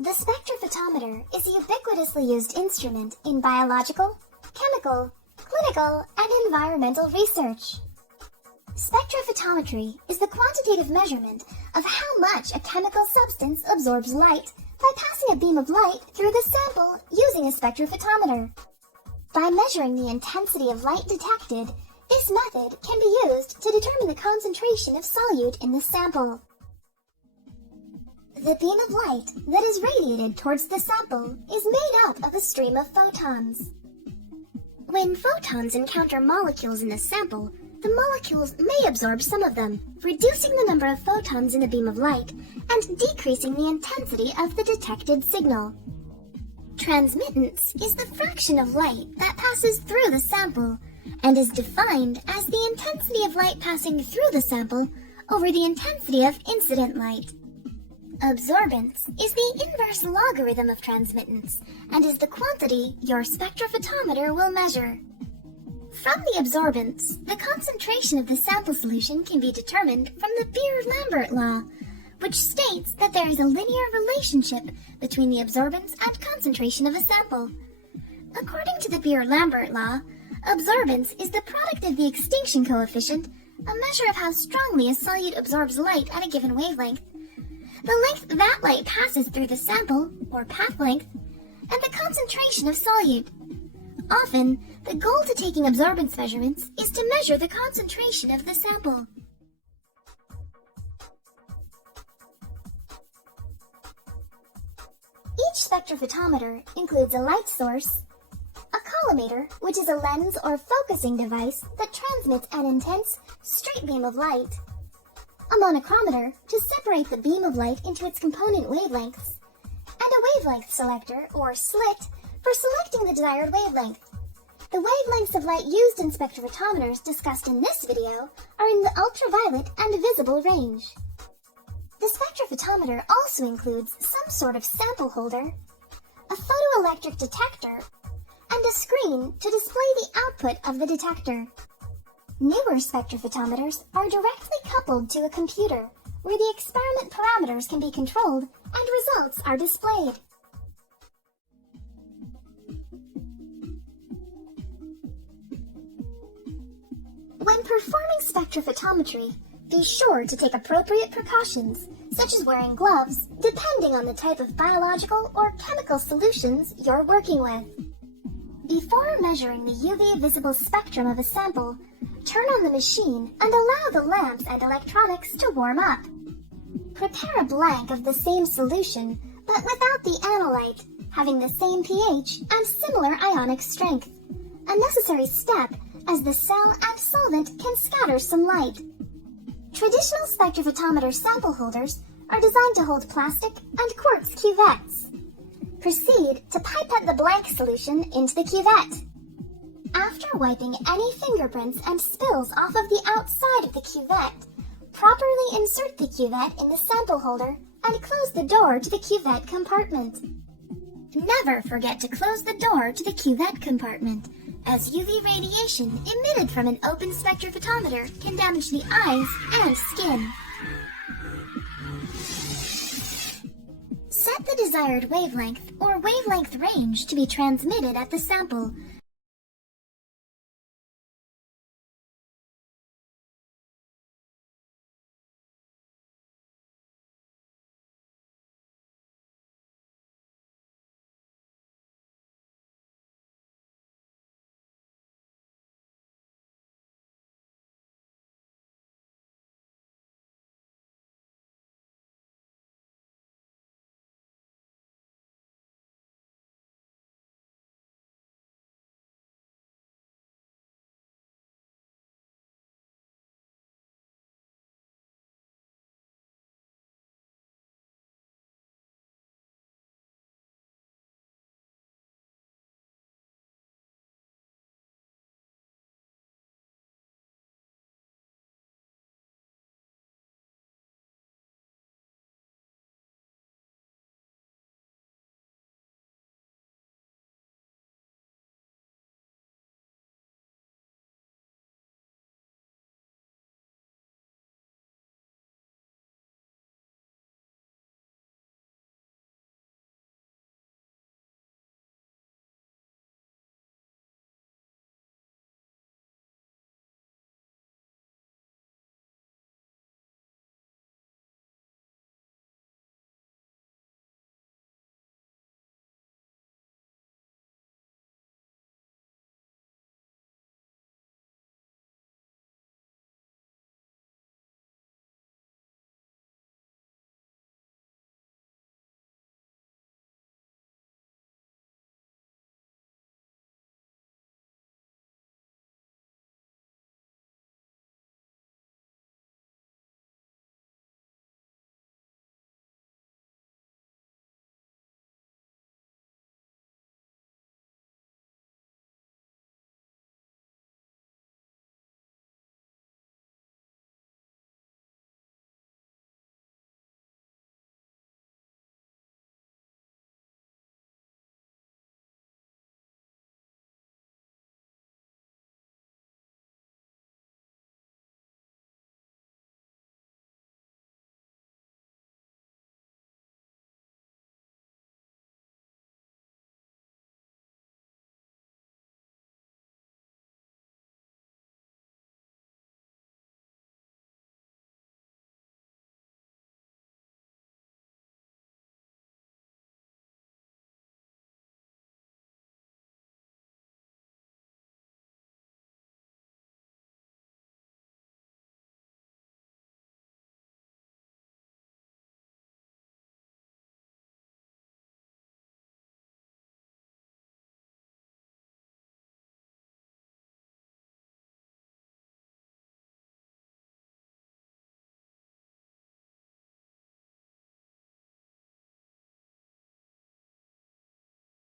The spectrophotometer is a ubiquitously used instrument in biological, chemical, clinical, and environmental research. Spectrophotometry is the quantitative measurement of how much a chemical substance absorbs light by passing a beam of light through the sample using a spectrophotometer. By measuring the intensity of light detected, this method can be used to determine the concentration of solute in the sample. The beam of light that is radiated towards the sample is made up of a stream of photons. When photons encounter molecules in the sample, the molecules may absorb some of them, reducing the number of photons in the beam of light and decreasing the intensity of the detected signal. Transmittance is the fraction of light that passes through the sample and is defined as the intensity of light passing through the sample over the intensity of incident light. Absorbance is the inverse logarithm of transmittance and is the quantity your spectrophotometer will measure. From the absorbance, the concentration of the sample solution can be determined from the Beer-Lambert law, which states that there is a linear relationship between the absorbance and concentration of a sample. According to the Beer-Lambert law, absorbance is the product of the extinction coefficient, a measure of how strongly a solute absorbs light at a given wavelength, the length that light passes through the sample, or path length, and the concentration of solute. Often, the goal to taking absorbance measurements is to measure the concentration of the sample. Each spectrophotometer includes a light source, a collimator, which is a lens or focusing device that transmits an intense, straight beam of light, a monochromator to separate the beam of light into its component wavelengths, and a wavelength selector, or slit, for selecting the desired wavelength. The wavelengths of light used in spectrophotometers discussed in this video are in the ultraviolet and visible range. The spectrophotometer also includes some sort of sample holder, a photoelectric detector, and a screen to display the output of the detector. Newer spectrophotometers are directly coupled to a computer, where the experiment parameters can be controlled and results are displayed. When performing spectrophotometry, be sure to take appropriate precautions, such as wearing gloves, depending on the type of biological or chemical solutions you're working with. Before measuring the UV visible spectrum of a sample, turn on the machine and allow the lamps and electronics to warm up. Prepare a blank of the same solution, but without the analyte, having the same pH and similar ionic strength, a necessary step as the cell and solvent can scatter some light. Traditional spectrophotometer sample holders are designed to hold plastic and quartz cuvettes. Proceed to pipette the blank solution into the cuvette. After wiping any fingerprints and spills off of the outside of the cuvette, properly insert the cuvette in the sample holder and close the door to the cuvette compartment. Never forget to close the door to the cuvette compartment, as UV radiation emitted from an open spectrophotometer can damage the eyes and skin. Set the desired wavelength or wavelength range to be transmitted at the sample